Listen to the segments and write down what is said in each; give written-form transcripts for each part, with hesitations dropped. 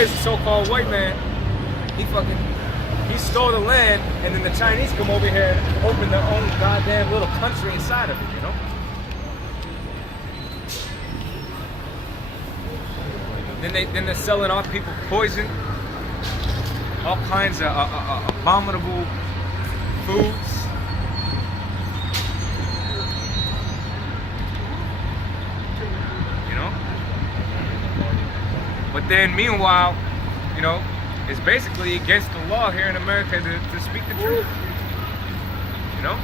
is, the so-called white man, he stole the land, and then the Chinese come over here and open their own goddamn little country inside of it, you know? Then they're selling our people poison, all kinds of abominable foods. You know? But then meanwhile, you know, it's basically against the law here in America to speak the truth. You know?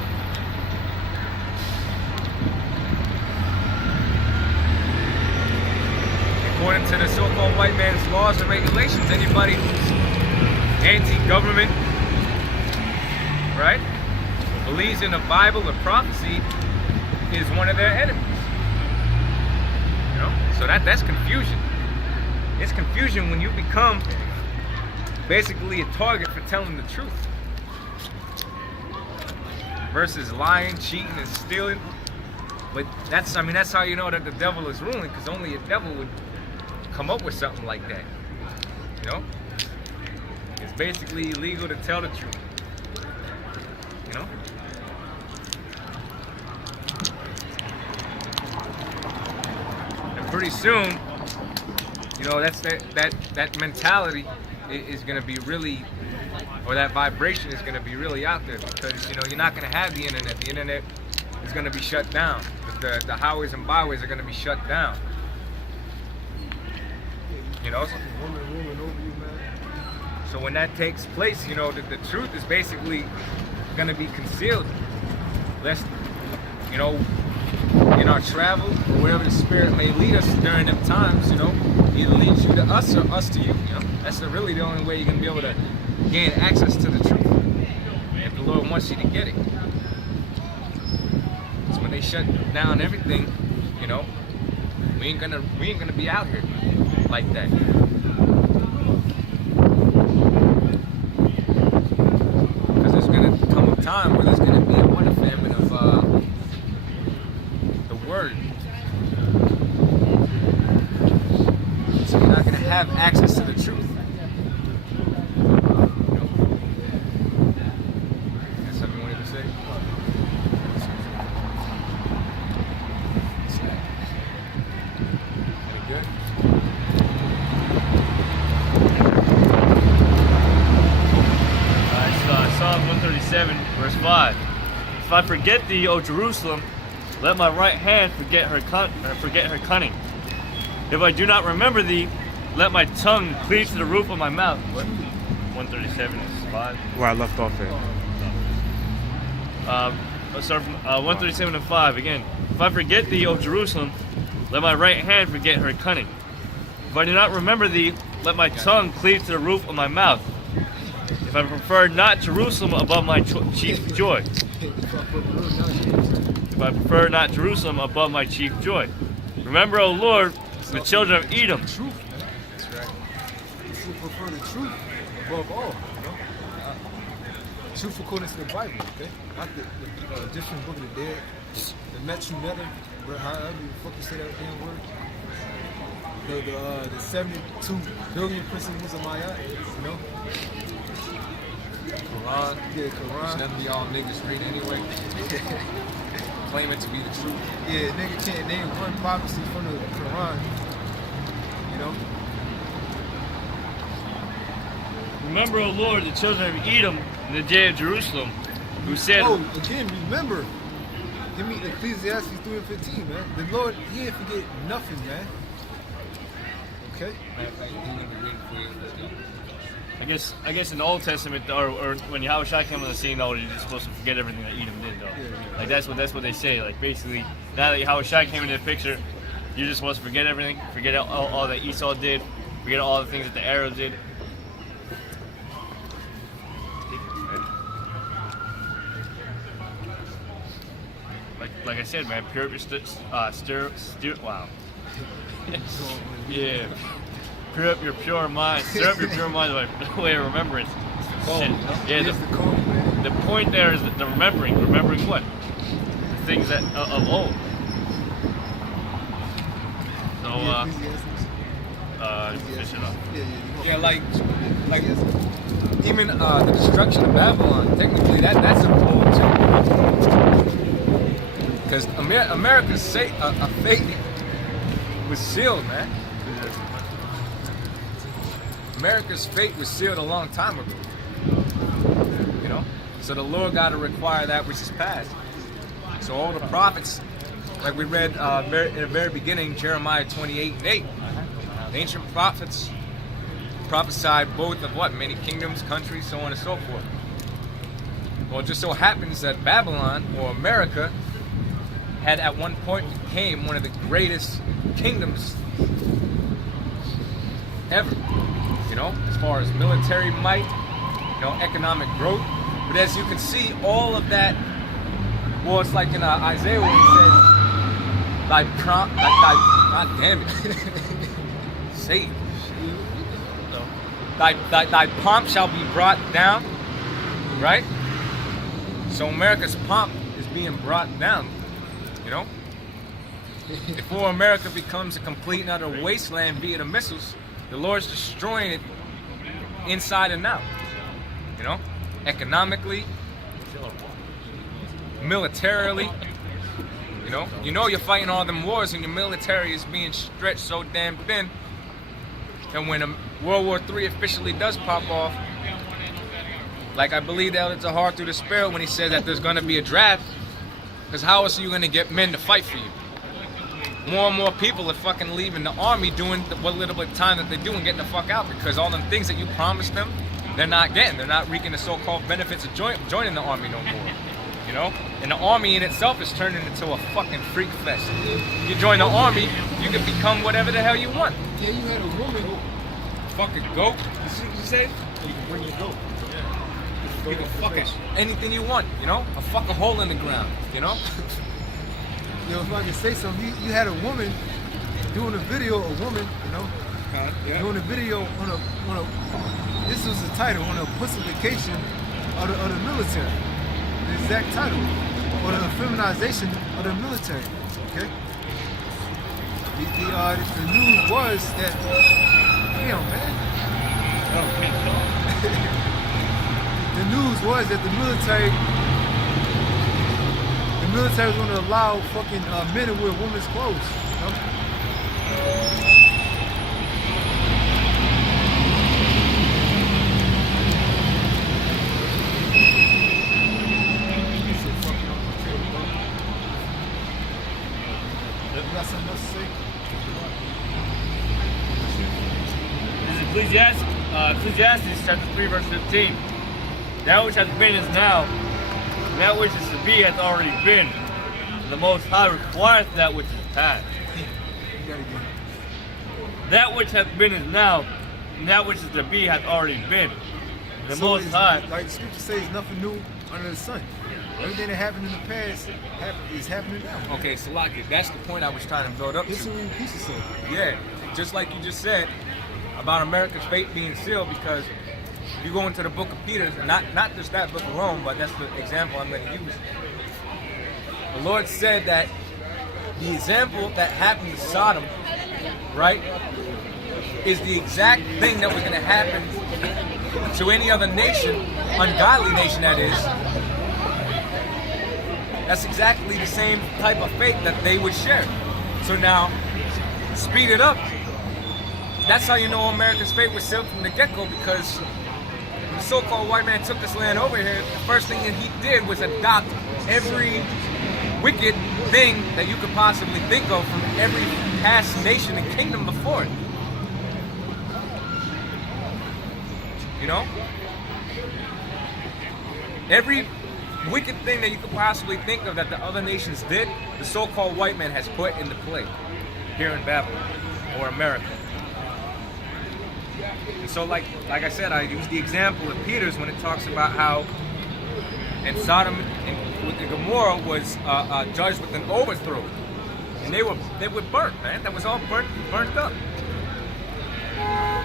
According to the so-called white man's laws and regulations, anybody who's anti-government, right, believes in the Bible or prophecy is one of their enemies. You know? So that's confusion. It's confusion when you become basically a target for telling the truth versus lying, cheating, and stealing. But that's how you know that the devil is ruling, because only a devil would come up with something like that. You know? It's basically illegal to tell the truth. You know? And pretty soon, you know, that mentality is going to be really, or that vibration is going to be really out there, because, you know, you're not going to have the internet. The internet is going to be shut down. The highways and byways are going to be shut down. You know? So when that takes place, you know, the truth is basically going to be concealed. Lest, you know, in our travel, or wherever the Spirit may lead us during them times, you know, either leads you to us or us to you, you know. That's really the only way you're going to be able to gain access to the truth, if the Lord wants you to get it. So when they shut down everything, you know, we ain't gonna be out here like that. Because there's gonna come a time where there's gonna be a water famine of the word. So you're not gonna have access to the truth. That's something you wanted to say? Psalm 137, verse 5. If I forget thee, O Jerusalem, let my right hand forget her cunning. If I do not remember thee, let my tongue cleave to the roof of my mouth. What? 137 is 5. Where I left off at. Let's start from 137 and 5 again. If I forget thee, O Jerusalem, let my right hand forget her cunning. If I do not remember thee, let my tongue cleave to the roof of my mouth. If I prefer not Jerusalem above my chief joy. If I prefer not Jerusalem above my chief joy. Remember, O Lord, the children of Edom. That's right. You should prefer the truth above all, you know? Truth according to the Bible, okay? Not the different book of the dead, the Metru Meta, however you fucking say that damn word. The 72 billion principles of Maya, you know? Quran. Yeah, Quran. Which none of y'all niggas read anyway. Claim it to be the truth. Yeah, nigga can't name one prophecy from the Quran. You know? Remember, O Lord, the children of Edom in the day of Jerusalem, who said... Oh, again, remember. Give me Ecclesiastes 3 and 15, man. The Lord, he ain't forget nothing, man. Okay? I guess in the Old Testament, or when Yahushua came on the scene, though, you're just supposed to forget everything that Edom did, though. Yeah. Like that's what they say. Like basically, now that Yahushua came into the picture, you're just supposed to forget everything, forget all that Esau did, forget all the things that the Arabs did. Like I said, man, pure up your wow. Yeah. Pure up your pure mind. Stir up your pure mind by way of remembrance. Yeah, the point there is that the remembering what? The things that of old. So finish it up. Yeah, like even the destruction of Babylon. Technically, that's a rule too, because America's fate was sealed, man. America's fate was sealed a long time ago. You know, so the Lord got to require that which is past. So all the prophets, like we read in the very beginning, Jeremiah 28:8, the ancient prophets prophesied both of what? Many kingdoms, countries, so on and so forth. Well, it just so happens that Babylon, or America, had at one point became one of the greatest kingdoms ever. You know, as far as military might, you know, economic growth. But as you can see, all of that, well, it's like in Isaiah when he says, God damn it, say it. Thy pomp shall be brought down, right? So America's pomp is being brought down, you know? Before America becomes a complete and utter wasteland via the missiles, the Lord's destroying it inside and out, you know? Economically, militarily, you know you're fighting all them wars and your military is being stretched so damn thin. And when World War III officially does pop off, like I believe Elder Tahar through the Spirit when he said that there's going to be a draft, because how else are you going to get men to fight for you? More and more people are fucking leaving the army, doing what little bit of time that they do and getting the fuck out, because all them things that you promised them, they're not getting. They're not reaping the so-called benefits of joining the army no more. You know? And the army in itself is turning into a fucking freak fest. You join the army, you can become whatever the hell you want. Yeah, you had a woman who Fucking goat. You say? you can bring your goat. You can fuck it. Anything you want, you know? A fuck a hole in the ground, you know? You know, if I can say something, you had a woman doing a video, doing a video on a this was the title, on a pussification of the military. The exact title, or the feminization of the military. Okay. The news was that, damn man. The news was that the military was going to allow fucking men to wear women's clothes. You know? You got something else to say? This is Ecclesiastes chapter 3, verse 15. That which hath been is now, and that which is to be hath already been. And the Most High requireth that which is past. That which hath been is now, and that which is to be hath already been. And the Most High. Like the scripture says, nothing new under the sun. Everything that happened in the past is happening now. Okay, Salaki, that's the point I was trying to build up to. History repeats itself. Yeah, just like you just said about America's fate being sealed, because if you go into the book of Peter, and not just that book alone, but that's the example I'm going to use. The Lord said that the example that happened to Sodom, right, is the exact thing that was going to happen to any other nation, ungodly nation that is. That's exactly the same type of fate that they would share. So now, speed it up. That's how you know America's fate was sealed from the get-go, because when the so-called white man took this land over here, the first thing that he did was adopt every wicked thing that you could possibly think of from every past nation and kingdom before it. You know? Every wicked thing that you could possibly think of that the other nations did, the so-called white man has put into play here in Babylon or America. And so like I said, I used the example of Peter's when it talks about how and Sodom and with the Gomorrah was judged with an overthrow, and they were burnt, man. That was all burnt up.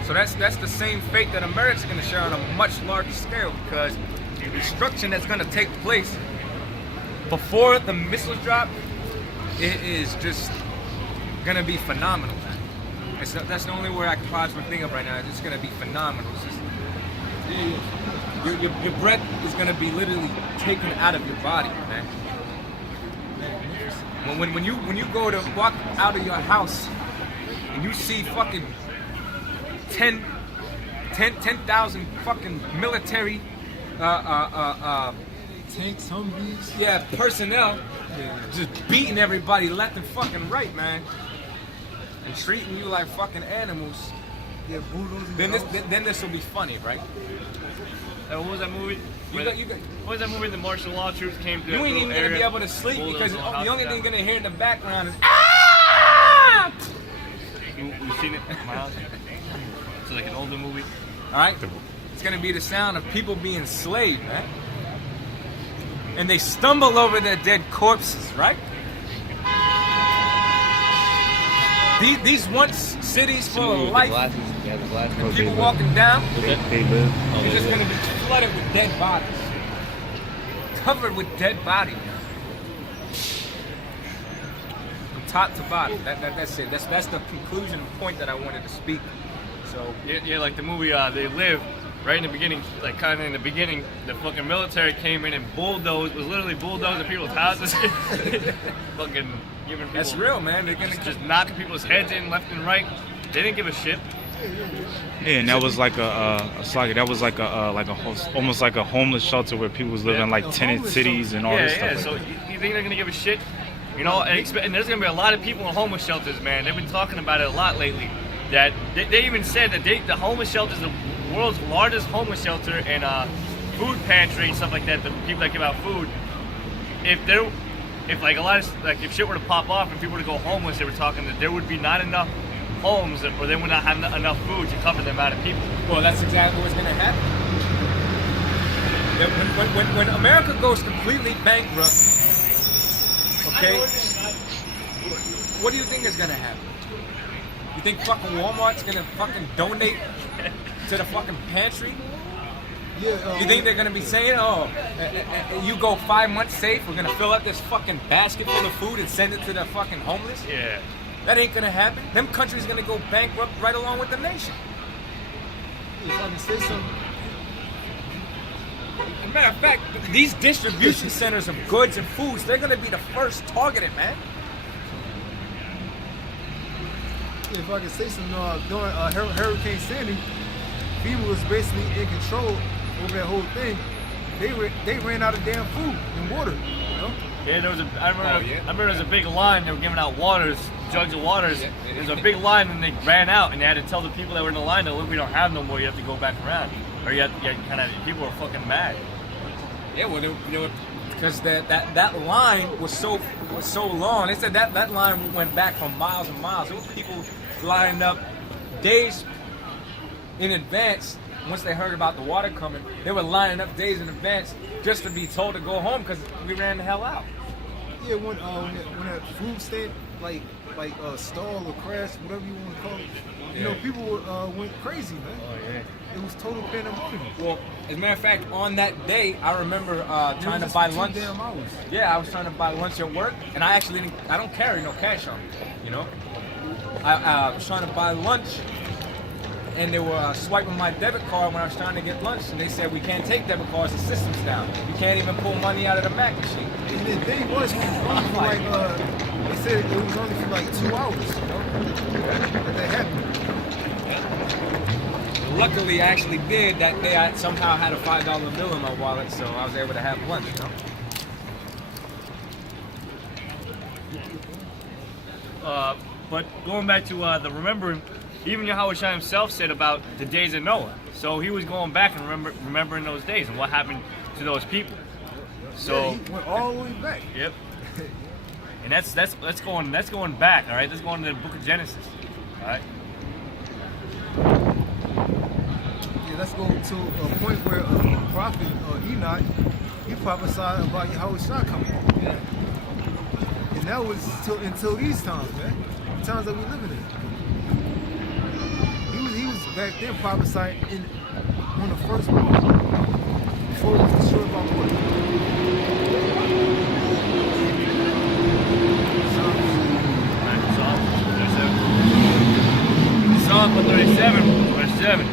So that's the same fate that America's going to share on a much larger scale, because the destruction that's going to take place before the missiles drop, it is just going to be phenomenal, man. That's the only word I can possibly think of right now. It's gonna be phenomenal. It's just, your breath is gonna be literally taken out of your body, man. When you go to walk out of your house and you see fucking 10,000 fucking military Tanks, Humvees. yeah, personnel just beating everybody left and fucking right, man, and treating you like fucking animals. Yeah, bulldozing. Then this will be funny, right? What was that movie? You got. What was that movie? The martial law troops came to. You that ain't little even gonna area, be able to sleep bulldozed because the the whole house only down. thing you're gonna hear in the background is ah! You've seen it in my house? It's like an older movie. All right, it's gonna be the sound of people being slayed, man, and they stumble over their dead corpses, right? These once cities full of life, Yeah, the glasses. and people walking down, They live. you're just gonna be flooded with dead bodies, covered with dead bodies, from top to bottom. That's it. That's the conclusion point that I wanted to speak. So Yeah, like the movie They Live, right in the beginning, like kind of in the beginning, the fucking military came in and was literally bulldozing people's houses. Fucking giving people. that's real, man. They're gonna Just knocking people's heads in left and right. They didn't give a shit. Yeah, and that was like that was like almost like a homeless shelter where people was living in like a tenant homeless cities and all Yeah, this yeah. stuff. So you think they're gonna give a shit? You know, and there's gonna be a lot of people in homeless shelters, man. They've been talking about it a lot lately. That they even said that the homeless shelter is the world's largest homeless shelter and food pantry and stuff like that. The people that give out food. If like a lot of like if shit were to pop off and people were to go homeless, they were talking that there would be not enough homes or they would not have enough food to cover the amount of people. Well, that's exactly what's going to happen. When America goes completely bankrupt, okay, what do you think is going to happen? You think fucking Walmart's going to fucking donate to the fucking pantry? Yeah. You think they're going to be saying, you go 5 months safe, we're going to fill up this fucking basket full of food and send it to the fucking homeless? Yeah. That ain't going to happen. Them countries going to go bankrupt right along with the nation. If I can say something, As a matter of fact, these distribution centers of goods and foods, they're going to be the first targeted, man. if I can say something, during Hurricane Sandy, FEMA was basically in control over that whole thing. They ran out of damn food and water. You know? Yeah, there was I remember yeah. there was a big line. They were giving out jugs of waters. Yeah, There was a big line, and they ran out, and they had to tell the people that were in the line that look, we don't have no more. You have to go back around, or you kind of people were fucking mad. Yeah, well, they were because that line was so long. They said that line went back for miles and miles. There were people lining up days in advance. Once they heard about the water coming, they were lining up days in advance just to be told to go home because we ran the hell out. Yeah, when that food stand like stall or crash, whatever you want to call it, you know, people went crazy, man. Oh yeah. It was total pandemonium. Well, as a matter of fact, on that day, I remember trying to Just buy for 2 lunch. damn hours. Yeah, I was trying to buy lunch at work, and I don't carry no cash on me, you know? I was trying to buy lunch, and they were swiping my debit card when I was trying to get lunch, and they said, we can't take debit cards, the system's down. You can't even pull money out of the Mac machine. And the thing was, it was only for like, they said it was only for like 2 hours, you know? That happened. Luckily, I actually did. That day, I somehow had a $5 bill in my wallet, so I was able to have lunch, you know? But going back to the remembering, even Yahweh Shai himself said about the days of Noah. So he was going back and remembering those days and what happened to those people. So Yeah, he went all the way back. yep. And that's going back. All right, that's going to the Book of Genesis. All right. Yeah, let's go to a point where prophet Enoch, he prophesied about Yahweh Shah coming. Yeah. And that was until these times, man. The times that we living in. He was back then prophesying in one of the first ones. Before it was destroyed by what? Psalm 137, verse 7.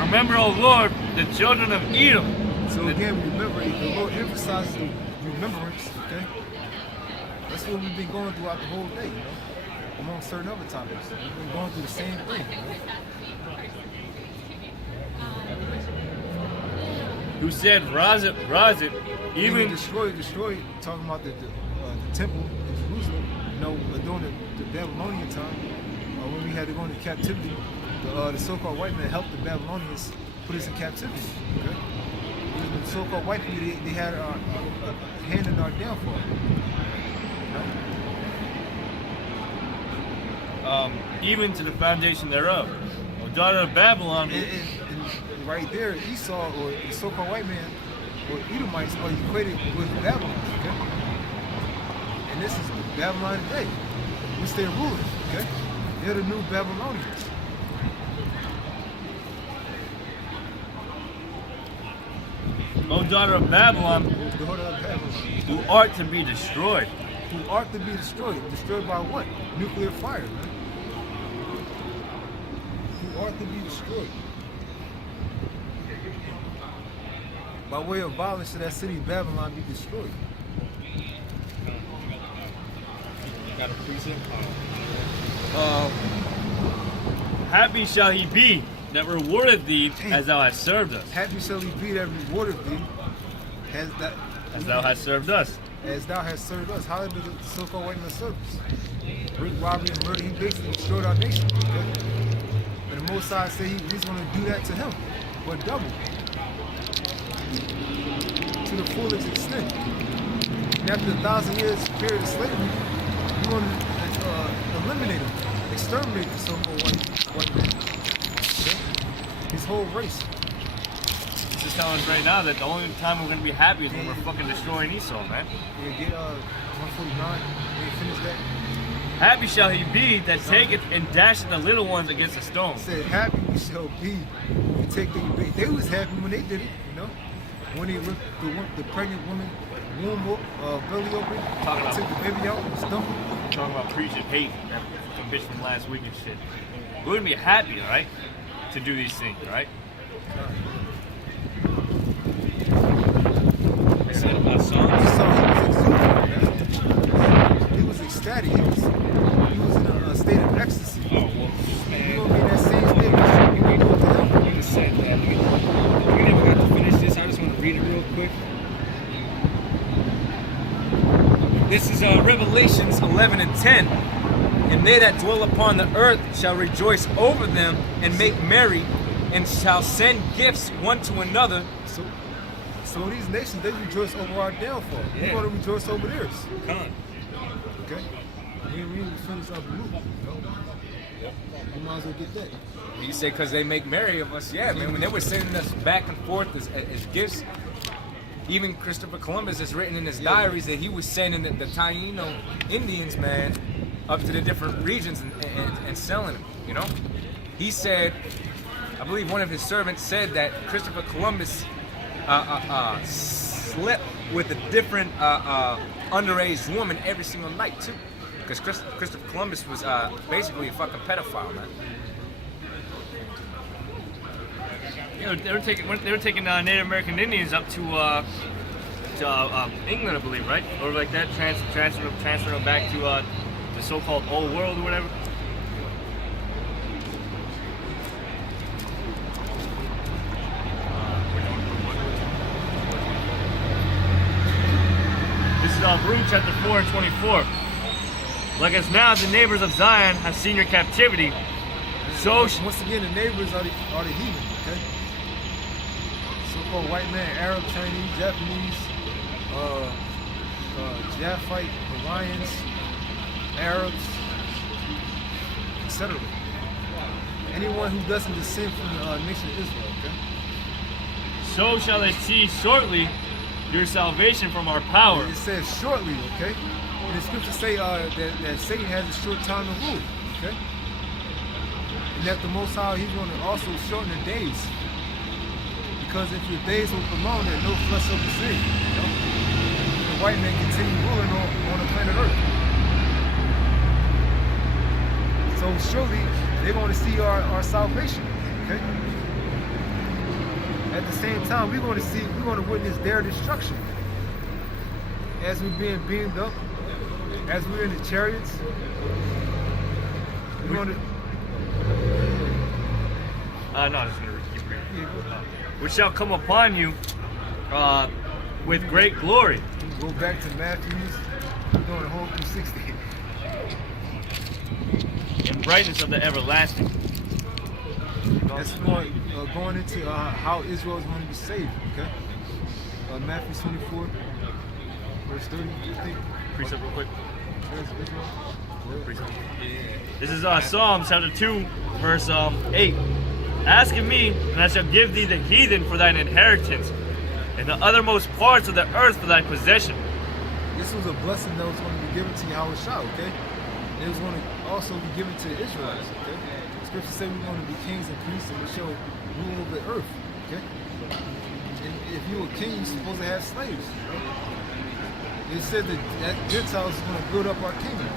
Remember, O Lord, the children of Edom. So again, remember, the Lord emphasizes the remembrance, okay? That's what we've been going throughout the whole day, you know? Among certain other topics. We've been going through the same thing, you know? Who said, rise it, Even even destroy, talking about the temple in Jerusalem, you know, during the Babylonian time, when we had to go into captivity, the so-called white man helped the Babylonians put us in captivity, okay? The so-called white people, they had a hand in our downfall. even to the foundation thereof. O daughter of Babylon, And right there, Esau, or the so-called white man, or Edomites, are equated with Babylon, okay? And this is Babylon today, which they're ruling, okay? They're the new Babylonians. O daughter of Babylon, The daughter of Babylon. who art to be destroyed. Who are to be destroyed. Destroyed by what? Nuclear fire, man. Who are to be destroyed. By way of violence, should that city of Babylon be destroyed? Got a precinct? Happy shall he be that rewarded thee as thou hast served us. Happy shall he be that rewarded thee as As thou hast served us. thou hast served us. How did the so-called white man serve us? Rape, robbery, and murder. He basically destroyed our nation. Okay? And the Most High said he's going to do that to him, but double. To the fullest extent. And after 1,000 years period of slavery, we're going to eliminate him, exterminate the so-called white man. Okay? His whole race. This is telling us right now that the only time we're going to be happy is when we're fucking destroying Esau, man. Yeah, get 149. We ain't finished that. Happy shall he be that taketh and dasheth the little ones against a stone. Said happy we shall be. We take they was happy when they did it, you know. When they ripped the pregnant woman womb belly open, Talking about- took the baby out, stumped it. Talking about preaching hate, that fucking bitch from last week and shit. We're going to be happy, all right, to do these things, all right? They said about You songs. saw he was ecstatic. He was in a state of ecstasy. Oh, well, You man. gonna be in that same state? You just said that. We never got to finish this. I just want to read it real quick. This is Revelations 11 and 10. And they that dwell upon the earth shall rejoice over them and make merry, and shall send gifts one to another. So these nations, they rejoice over our downfall. Yeah. We're going to rejoice over theirs. Con. Okay? We need to finish our loop. You might as well get that. You say because they make merry of us. Yeah, man. When they were sending us back and forth as gifts, even Christopher Columbus has written in his diaries that he was sending the Taino Indians, man, up to the different regions and selling them, you know? He said, I believe one of his servants said that Christopher Columbus slept with a different underage woman every single night, too. Because Christopher Columbus was basically a fucking pedophile, man. You know, they were taking Native American Indians up to England, I believe, right? Or like that, transferring them back to the so-called old world or whatever. This is Ruth chapter 4 and 24. Like as now the neighbors of Zion have seen your captivity, so Once again, the neighbors are the heathen, okay? So-called white man, Arab, Chinese, Japanese, Japhite, Hawaiians, Arabs, etc. Anyone who doesn't descend from the nation of Israel, okay? so shall they see shortly your salvation from our power. It says shortly, okay? And the scriptures say that Satan has a short time to rule, okay? And that the Most High, he's going to also shorten the days. Because if your days will prolong, then no flesh will be saved, you know? The white man continue ruling on the planet Earth. So surely they're going to see our salvation. Okay. At the same time, we're going to witness their destruction as we're being beamed up, as we're in the chariots. We're going to. No, I'm just gonna keep reading. Which shall come upon you with great glory. Go back to Matthew's. We're going to whole 360. In brightness of the everlasting. That's going into how Israel is going to be saved. Okay. Matthew 24, verse 30. I think. Precept real quick. Israel. Precept. This is Psalm chapter 2, verse 8. Ask of me, and I shall give thee the heathen for thine inheritance, and the uttermost parts of the earth for thy possession. This was a blessing that was going to be given to Yahushua, okay? It was going to also be given to the Israelites, okay? The scripture said we're going to be kings and priests and we shall rule over the earth, okay? And if you were king, you're supposed to have slaves, right? It said that Gentiles is going to build up our kingdom,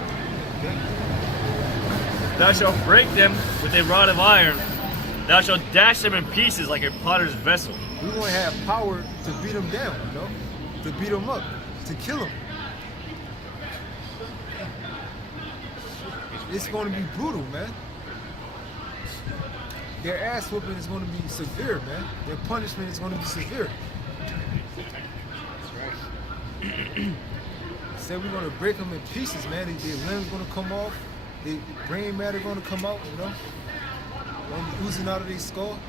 okay? Thou shalt break them with a rod of iron. Thou shalt dash them in pieces like a potter's vessel. We want to have power to beat them down, you know? To beat them up, to kill them. It's going to be brutal, man. Their ass whooping is going to be severe, man. Their punishment is going to be severe. Said we're going to break them in pieces, man. Their limbs going to come off. Their brain matter going to come out, you know? They're going to be oozing out of their skull.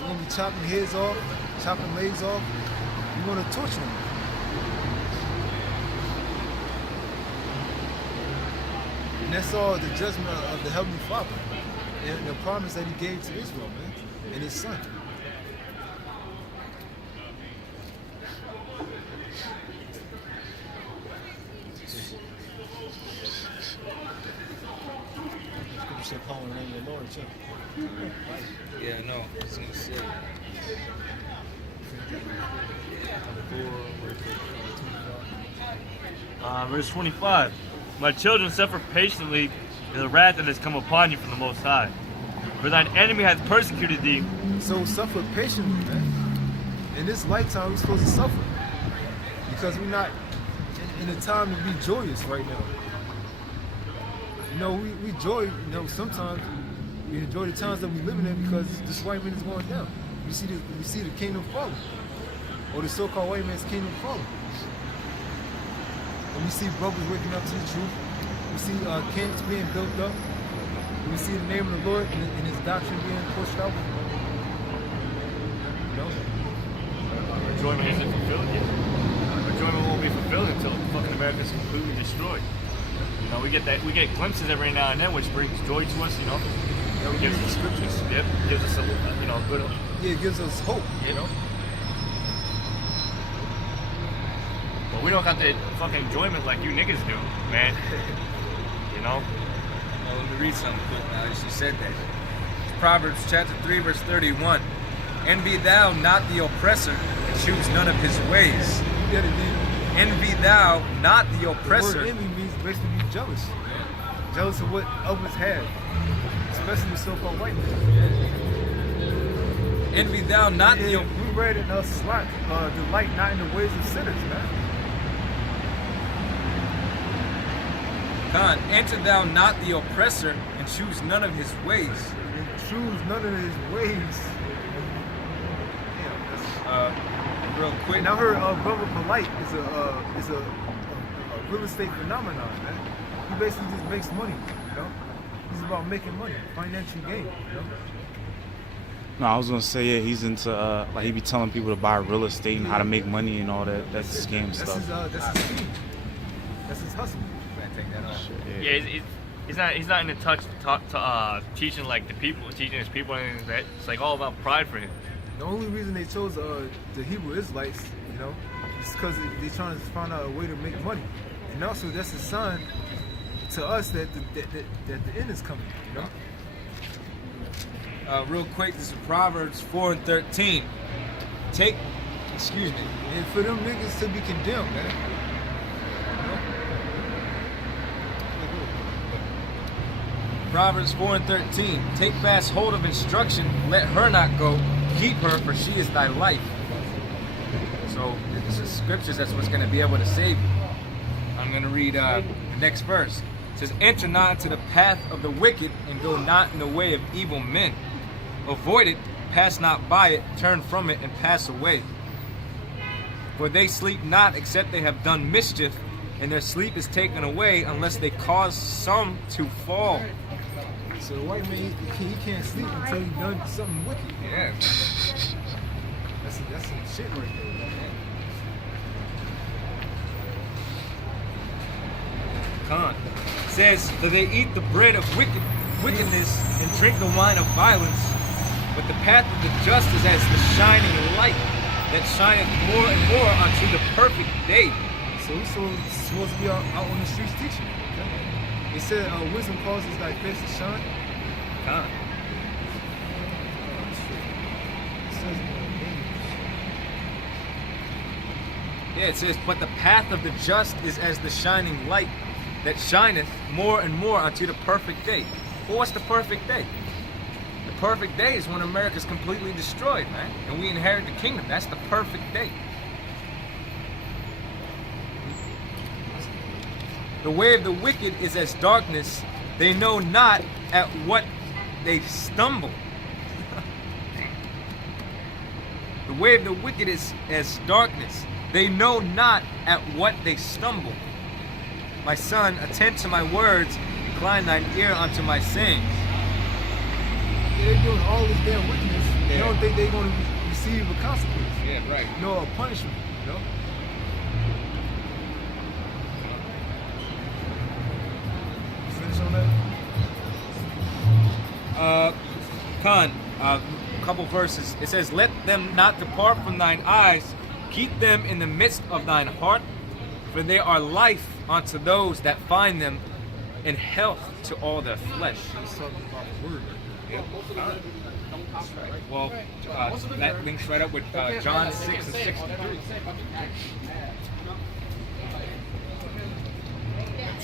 We're going to be chopping heads off, chopping legs off. We're going to torture them. And that's all the judgment of the Heavenly Father and the promise that He gave to Israel, man, and His Son. Scripture said, "Call on the name of the Lord," too. Yeah, no, I was gonna say. Verse 25. My children, suffer patiently in the wrath that has come upon you from the Most High. For thine enemy hath persecuted thee. So suffer patiently, man. In this lifetime, we're supposed to suffer because we're not in a time to be joyous right now. You know, we joy. You know, sometimes we enjoy the times that we're living in because this white man is going down. We see the kingdom falling, or the so-called white man's kingdom falling. And we see brothers waking up to the truth. We see camps being built up. We see the name of the Lord and His doctrine being pushed out. You know? Enjoyment isn't fulfilled yet. Enjoyment won't be fulfilled until fucking America's completely destroyed. You know, we get glimpses every now and then, which brings joy to us. You know, Yeah, we gives read the us scriptures. Yep, gives us a good. Yeah, it gives us hope. You know. But we don't got the fucking enjoyment like you niggas do, man. You know? Well, let me read something quick now. You said that. Proverbs chapter 3, verse 31. Envy thou not the oppressor, and choose none of his ways. You get it, man. Envy thou not the The oppressor. word envy means basically be jealous. Jealous of what others have, especially the so-called white man. Envy thou not the Yeah, we read in Slot, delight not in the ways of sinners, man. God, enter thou not the oppressor, and choose none of his ways. And choose none of his ways. Damn, Real quick. and I heard Brother Polite is a real estate phenomenon, man. He basically just makes money, you know. He's about making money, financial gain, you know. No, I was gonna say yeah, he's into like he be telling people to buy real estate and how to make money and all that. That's scam That's stuff. that's his scheme. That's his hustle. Take that off. Yeah, he's not in the touch teaching like the people, teaching his people and anything like that. It's like all about pride for him. The only reason they chose the Hebrew Israelites, you know, is because they're trying to find out a way to make money, and also that's a sign to us that the end is coming, you know. Real quick, this is Proverbs 4 and 13. Excuse me. And for them niggas to be condemned, man. You know? Proverbs 4:13. Take fast hold of instruction, let her not go. Keep her, for she is thy life. So this is scriptures. That's what's going to be able to save you. I'm going to read the next verse. It says, enter not into the path of the wicked, and go not in the way of evil men. Avoid it, pass not by it, turn from it, and pass away. For they sleep not, except they have done mischief, and their sleep is taken away, unless they cause some to fall. So the white man, he can't sleep until he done something wicked. Yeah. That's some shit right there. Con. It says, for they eat the bread of wickedness and drink the wine of violence, but the path of the just is as the shining light that shineth more and more unto the perfect day. So we're supposed to be out on the streets teaching. It said, wisdom causes thy face to shine. Con. It says, Yeah, it says, but the path of the just is as the shining light that shineth more and more unto the perfect day. Well, what's the perfect day? The perfect day is when America's completely destroyed, man, and we inherit the kingdom. That's the perfect day. The way of the wicked is as darkness. They know not at what they stumble. The way of the wicked is as darkness. They know not at what they stumble. My son, attend to my words, incline thine ear unto my sayings. Yeah, they're doing all this damn wickedness. They don't think they're going to receive a consequence. Yeah, right. No, a punishment, you know? Finish on that? Khan, a couple verses. It says, let them not depart from thine eyes, keep them in the midst of thine heart, for they are life unto those that find them, and health to all their flesh. He's talking about the word right there. Well, that links right up with John 6 and 63.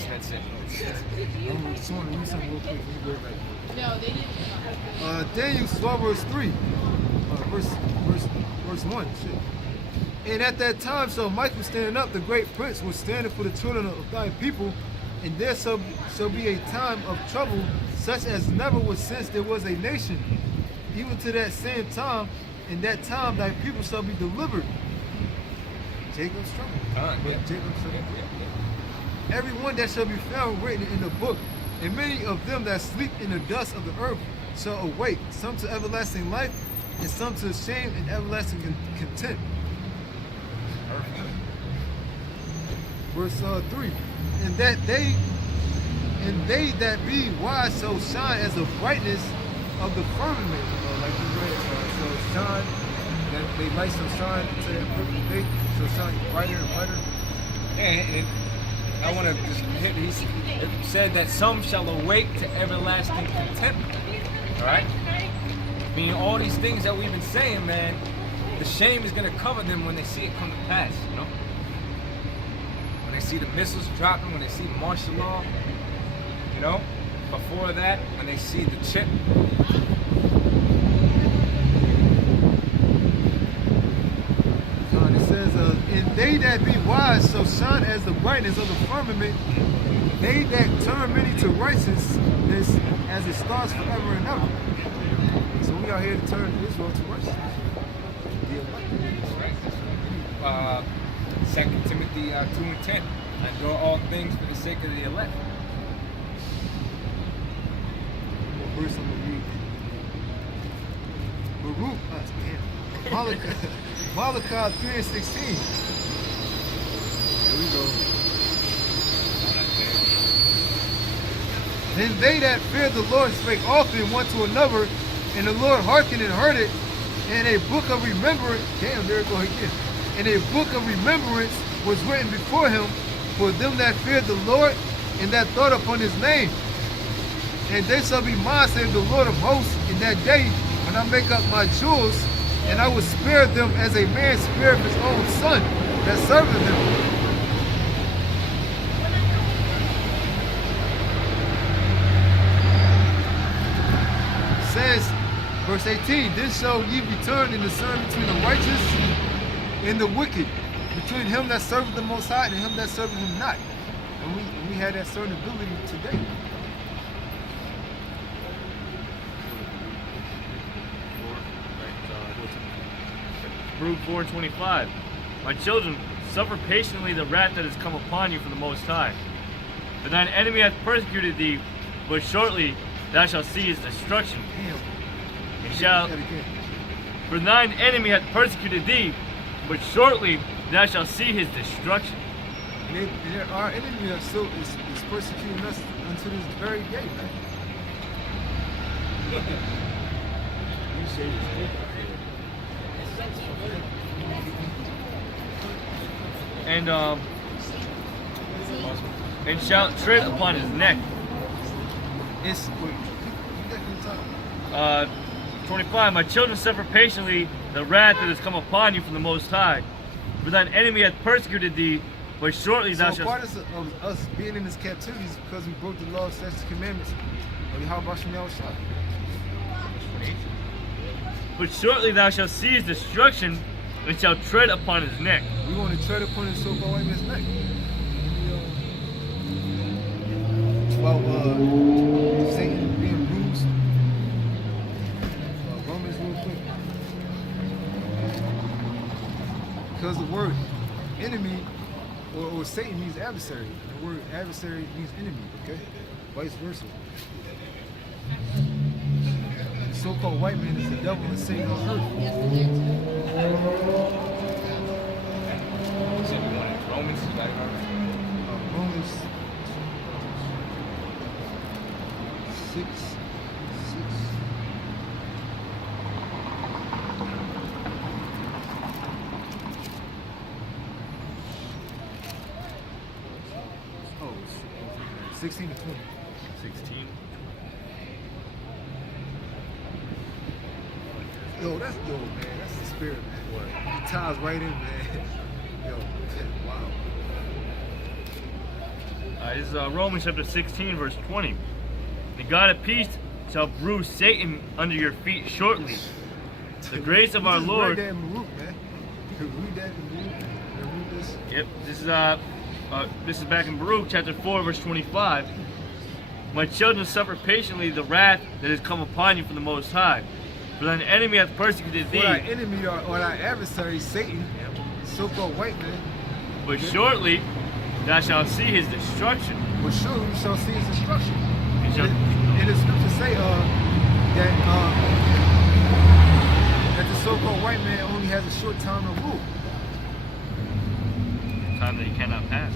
That's it. I'm just want to read something real quick. Let me go back. No, they didn't. Daniel 12 verse 3. Verse 1. Shit. And at that time shall Michael stand up, the great prince was standing for the children of thy people, and there shall be a time of trouble, such as never was since there was a nation, even to that same time. In that time thy people shall be delivered. Jacob's trouble. Jacob's trouble. Everyone that shall be found written in the book, and many of them that sleep in the dust of the earth shall awake, some to everlasting life, and some to shame and everlasting contempt. Verse 3. And they that be wise shall shine as the brightness of the firmament. Like you read, so shine, that they light shall shine to that perfect day, shall shine brighter and brighter. And I want to just hit, it said that some shall awake to everlasting contempt. Alright? Meaning all these things that we've been saying, man, the shame is going to cover them when they see it come to pass, you know? When they see the missiles dropping, when they see martial law, you know? Before that, when they see the chip. It says, and they that be wise shall shine as the brightness of the firmament, they that turn many to righteousness as it starts forever and ever. So we are here to turn Israel to righteousness. Right. 2 Timothy 2 and 10. Endure all things for the sake of the elect. What verse I'm going to read? Baruch, Malachi 3 and 16. Here we go. Then they that feared the Lord spake often one to another, and the Lord hearkened and heard it, and a book of remembrance, damn, there it go again, and a book of remembrance was written before him for them that feared the Lord, and that thought upon his name. And they shall be mine, saith the Lord of hosts, in that day when I make up my jewels, and I will spare them as a man spareth his own son that serveth him. Verse 18, then shall ye return and discern between the righteous and the wicked, between him that serveth the Most High and him that serveth him not. And we had that certain ability today. Baruch 4:25. My children, suffer patiently the wrath that has come upon you from the Most High. For thine enemy hath persecuted thee, but shortly thou shalt see his destruction. And for thine enemy hath persecuted thee, but shortly thou shalt see his destruction. And our enemy is persecuting us unto this very day, man. You say this different. And shalt tread upon his neck. It's wait, you definitely 25. My children, suffer patiently the wrath that has come upon you from the Most High. For thine enemy hath persecuted thee, but shortly thou So shalt. part of us being in this captivity is because we broke the law, statutes, commandments of Yahweh Shem Yahushua. But shortly thou shalt see his destruction, and shalt tread upon his neck. We want to tread upon his so-called white man's neck. It's about Satan being bruised. Romans real quick. Because the word enemy or Satan means adversary. The word adversary means enemy, okay? Vice versa. The so-called white man is the devil and Satan on earth. So we wanted Romans, is that right? Romans 6. Oh, 16 to 20. 16. Yo, man, that's the spirit, man. What? It ties right in, man. Yo, wow. This is Romans chapter 16, verse 20. The God of peace shall bruise Satan under your feet shortly. The grace of our Just Lord. read that in Baruch, man. You can read that in Baruch and read this. Yep, this is back in Baruch chapter 4, verse 25. My children, suffer patiently the wrath that has come upon you from the Most High. For thine enemy hath persecuted thee. Or our enemy or our adversary, Satan, so-called white man. But shortly thou shalt see his destruction. But surely we shall see his destruction. And shall- And the scriptures say that the so-called white man only has a short time to rule. Time that he cannot pass.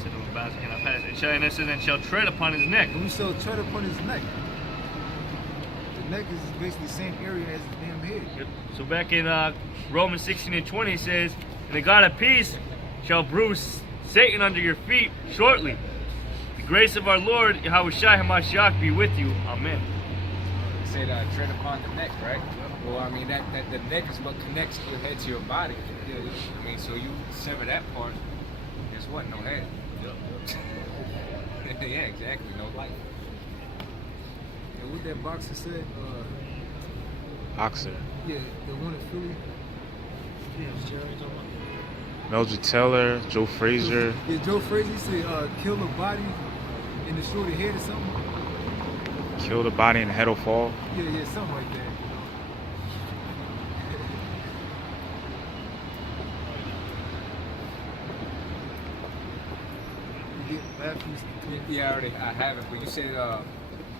Sit on the bounds he cannot pass. And it says, and shall tread upon his neck. And we shall tread upon his neck. The neck is basically the same area as the damn head. Yep. So back in Romans 16 and 20 it says, and the God of peace shall bruise Satan under your feet shortly. The grace of our Lord Yahweh Shai HaMashiach be with you. Amen. It said tread upon the neck, right? Well, I mean, that the neck is what connects your head to your body. I mean, so you sever that part, guess what? No head. Yeah, exactly. No life. And what that boxer said, Boxer. yeah, the one in Philly. Mildred Taylor, Joe Frazier. Yeah, Joe Frazier said, kill the body and destroy the head or something. Kill the body and the head will fall. Yeah, something like that. You get Matthews. Yeah, I have it. But you said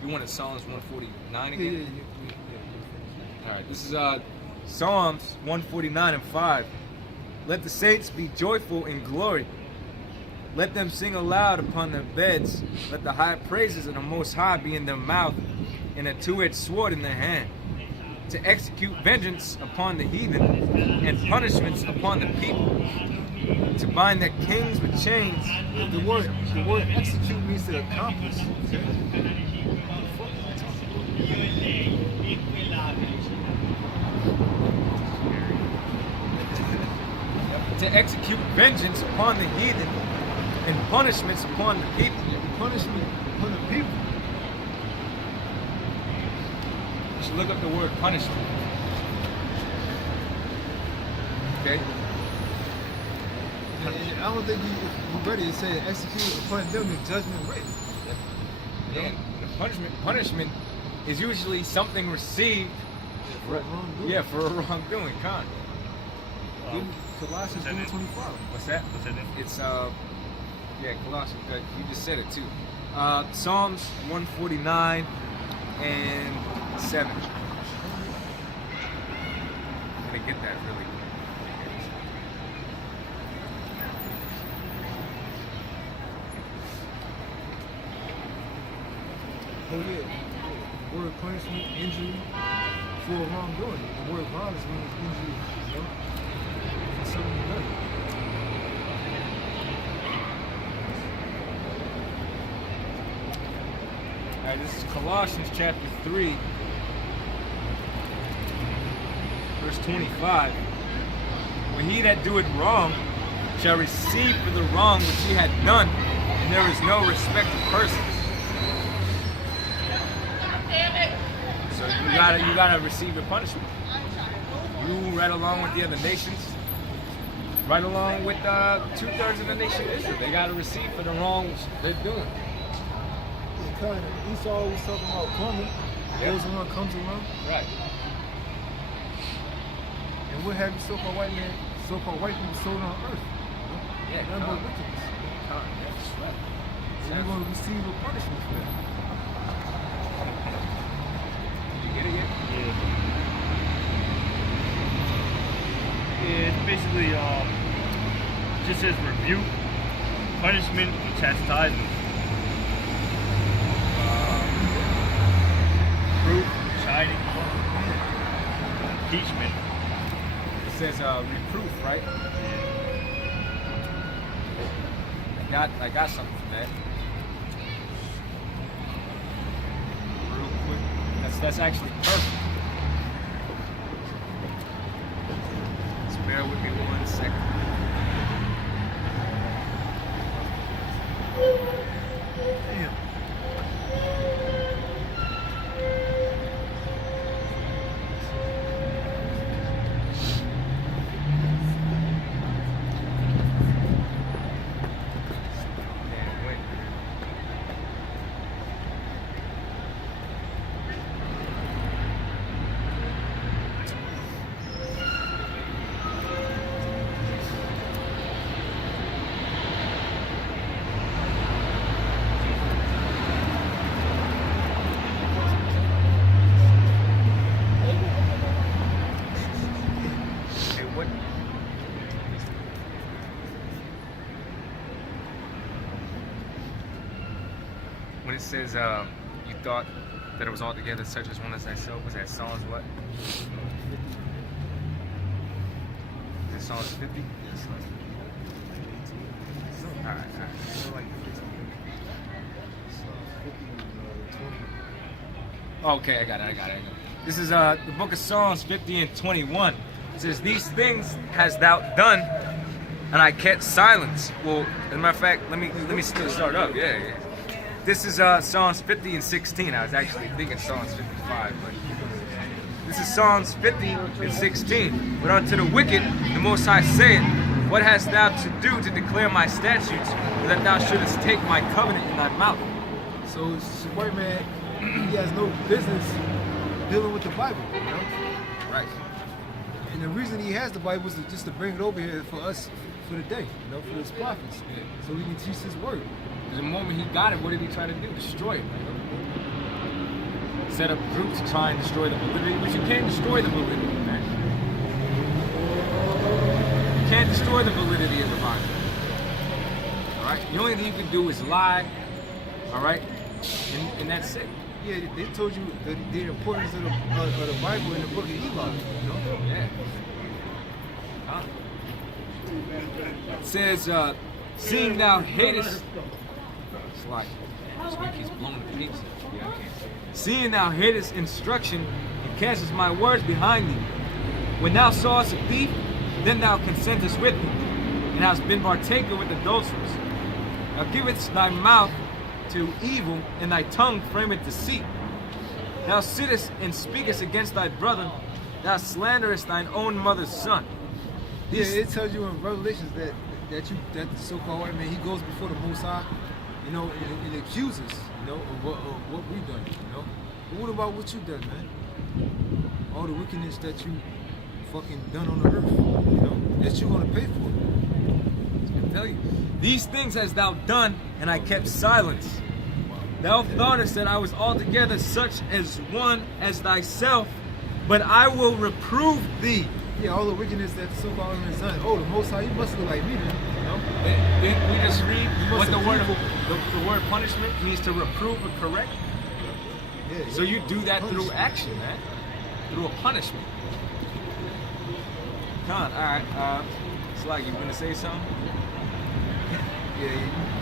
you wanted Psalms 149 again. Yeah. All right, this is Psalms 149 and 5. Let the saints be joyful in glory. Let them sing aloud upon their beds. Let the high praises of the Most High be in their mouth, and a two-edged sword in their hand, to execute vengeance upon the heathen and punishments upon the people, to bind their kings with chains. The word execute means to accomplish. To execute vengeance upon the heathen and punishments upon the people. Punishment upon the people. You should look up the word punishment. Okay? And I don't think you ready to say execute upon them the judgment written. And the punishment is usually something received For wrongdoing. yeah, for a wrongdoing, con. Colossians What's that 3:25. What's that? What's that name? It's yeah, Colossians. You just said it too. Psalms 149 and 7. I'm gonna get that really quick. Oh yeah. Word punishment, injury for wrongdoing. The word violence means injury, you know? For something done. All right, this is Colossians chapter 3, verse 25. When he that doeth wrong shall receive for the wrong which he had done, and there is no respect of persons. So you gotta receive your punishment. You right along with the other nations, right along with 2/3 of the nation of Israel. They gotta receive for the wrongs they're doing. Kind of, Esau was talking about coming. Yep. Goes around, comes around. Right. And what have you so-called white man, so-called white people sold on earth? Yeah, Nothing but con. wickedness. Con, that's right. So you're going to receive a punishment for that. You get it yet? Yeah. Yeah, it's basically just says rebuke, punishment, and chastisement. Reproof, chiding, impeachment. It says reproof, right? I got something from that. Real quick. That's actually perfect. Just bear with me 1 second. Damn. Man, wait. Hey, what? When it says you thought that it was all together such as one as thyself, was that Psalms what? Is it Psalms 50? Yes, Alright, alright. so like 50, so 50, 20. Okay, I got it. This is the book of Psalms 50 and 21. It says, these things hast thou done, and I kept silence. Well, as a matter of fact, let me still start up. Yeah. This is Psalms 50 and 16. I was actually thinking Psalms 55, but this is Psalms 50 and 16. But unto the wicked, the Most High saith, what hast thou to do to declare my statutes, that thou shouldest take my covenant in thy mouth? So it's just a white man, he has no business dealing with the Bible, you know? Right. And the reason he has the Bible is just to bring it over here for us for the day, you know, for his prophets. Yeah. So we can teach his word. The moment he got it, what did he try to do? Destroy it. Set up groups to try and destroy the validity, but you can't destroy the validity, man. You can't destroy the validity of the Bible. All right. The only thing you can do is lie. All right, and that's it. Yeah, they told you the importance of the Bible in the book of Eli, you know? Yeah. Huh? It says, seeing thou hatest. It's like this week he's blowing the pizza. Yeah, I can't see. Seeing thou hatest instruction and castest my words behind thee. When thou sawest a thief, then thou consentest with him, and hast been partaker with adulterers. Thou givest thy mouth to evil, and thy tongue frameth deceit. Thou sittest and speakest against thy brother, thou slanderest thine own mother's son. Yeah, it tells you in Revelations that the so-called white man, he goes before the Most High, you know, and accuses, you know, of what we've done, you know. But what about what you done, man? All the wickedness that you fucking done on the earth, you know, that you're gonna pay for. I tell you. These things hast thou done, and I kept silence. Thou thoughtest that I was altogether such as one as thyself, but I will reprove thee. Yeah, all the wickedness that the so-called white man has done. Oh, the Most High, you must look like me, then, you know. Didn't we just read what the word approve. the word punishment means to reprove or correct? Yeah, So you do that through Punishment. action, man. Through a punishment. Con, alright, it's like you gonna say something? Yeah,